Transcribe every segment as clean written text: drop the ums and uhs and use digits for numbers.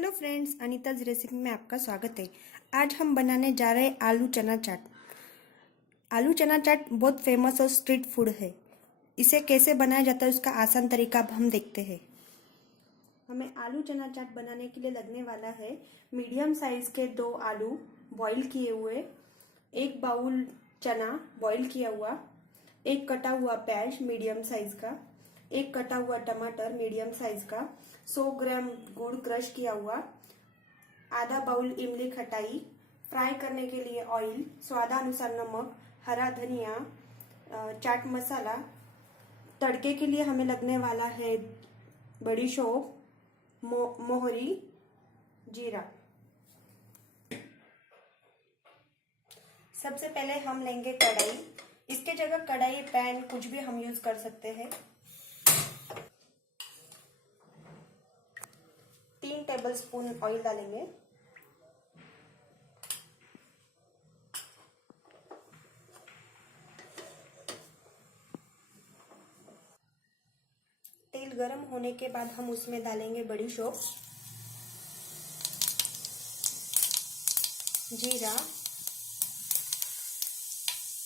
Hello friends, अनीताज recipe में आपका स्वागत है। आज हम बनाने जा रहे हैं आलू चना चाट। आलू चना चाट बहुत फेमस और स्ट्रीट फूड है। इसे कैसे बनाया जाता है उसका आसान तरीका अब हम देखते हैं। हमें आलू चना चाट बनाने के लिए लगने वाला है मीडियम साइज के 2 आलू बॉईल किए हुए, 1 बाउल चना बॉईल किया हुआ, 1 कटा हुआ प्याज मीडियम साइज का, 1 कटा हुआ टमाटर मीडियम साइज का, 100 ग्राम गुड़ क्रश किया हुआ, आधा बाउल इमली खटाई, फ्राई करने के लिए ऑयल, स्वादानुसार नमक, हरा धनिया, चाट मसाला। तड़के के लिए हमें लगने वाला है बड़ी सौंफ, मोहरी, जीरा। सबसे पहले हम लेंगे कढ़ाई। इसके जगह कढ़ाई, पैन कुछ भी हम यूज कर सकते हैं। 3 टेबलस्पून ऑयल डालेंगे। तेल गरम होने के बाद हम उसमें डालेंगे बड़ी सौंफ, जीरा,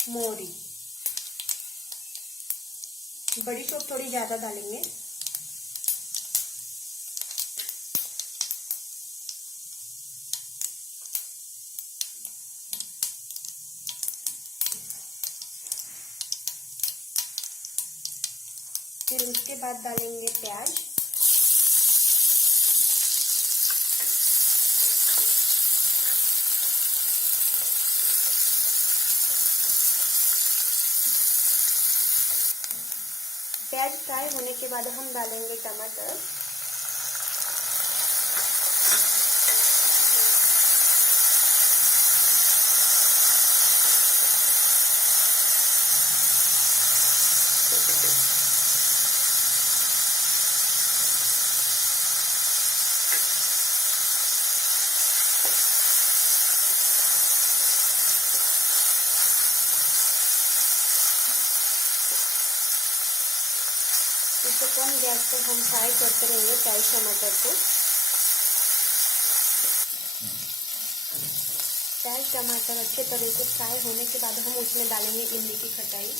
मोहरी। बड़ी सौंफ थोड़ी ज्यादा डालेंगे। फिर उसके बाद डालेंगे प्याज, प्याज फ्राई होने के बाद हम डालेंगे टमाटर, इसे कम गैस पर हम फ्राई करते रहेंगे प्याज टमाटर को। प्याज टमाटर अच्छे तरह से फ्राई होने के बाद हम उसमें डालेंगे इमली की खटाई,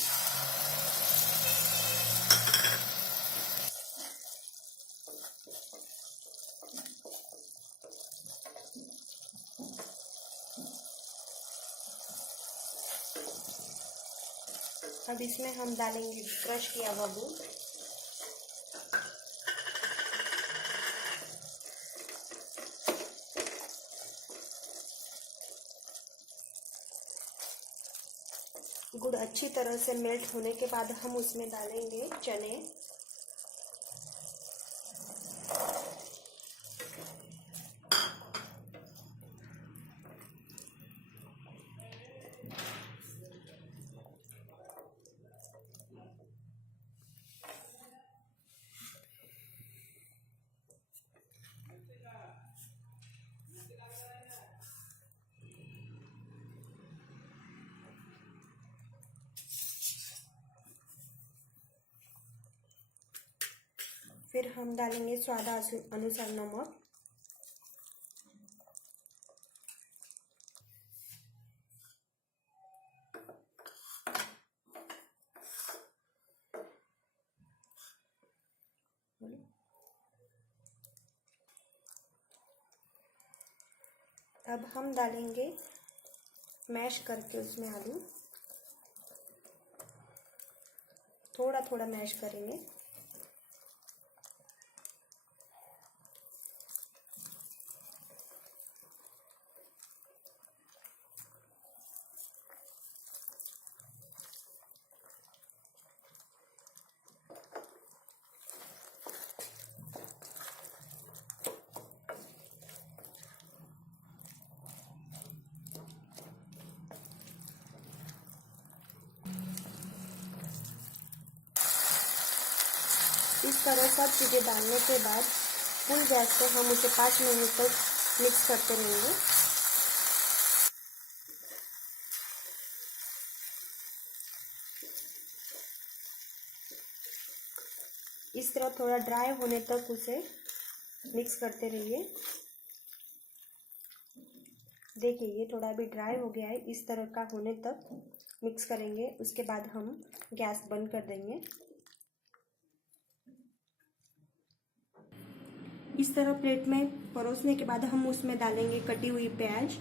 अब इसमें हम डालेंगे क्रश किया हुआ गुड़, गुड़ अच्छी तरह से मेल्ट होने के बाद हम उसमें डालेंगे चने, फिर हम डालेंगे स्वाद अनुसार नमक, अब हम डालेंगे मैश करके उसमें आलू, थोड़ा थोड़ा मैश करेंगे। इस तरह सब चीज़ें डालने के बाद फुल गैस पे हम उसे 5 मिनट तक मिक्स करते रहेंगे। इस तरह थोड़ा ड्राई होने तक उसे मिक्स करते रहिए। देखिए ये थोड़ा अभी ड्राई हो गया है, इस तरह का होने तक मिक्स करेंगे। उसके बाद हम गैस बंद कर देंगे। इस तरह प्लेट में परोसने के बाद हम उसमें डालेंगे कटी हुई प्याज,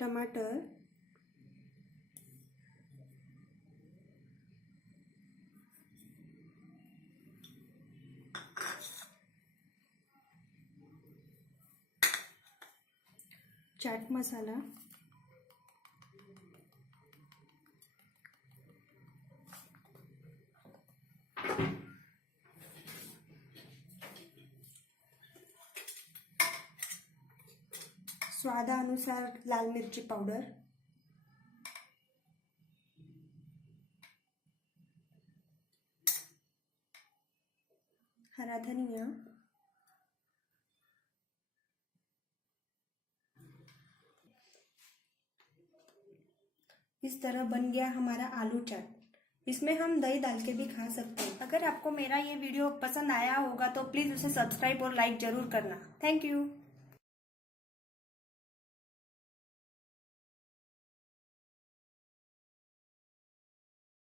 टमाटर, चाट मसाला, स्वादानुसार लाल मिर्ची पाउडर, हरा धनिया, इस तरह बन गया हमारा आलू चाट। इसमें हम दही डाल के भी खा सकते हैं। अगर आपको मेरा ये वीडियो पसंद आया होगा तो प्लीज़ उसे सब्सक्राइब और लाइक ज़रूर करना। Thank you.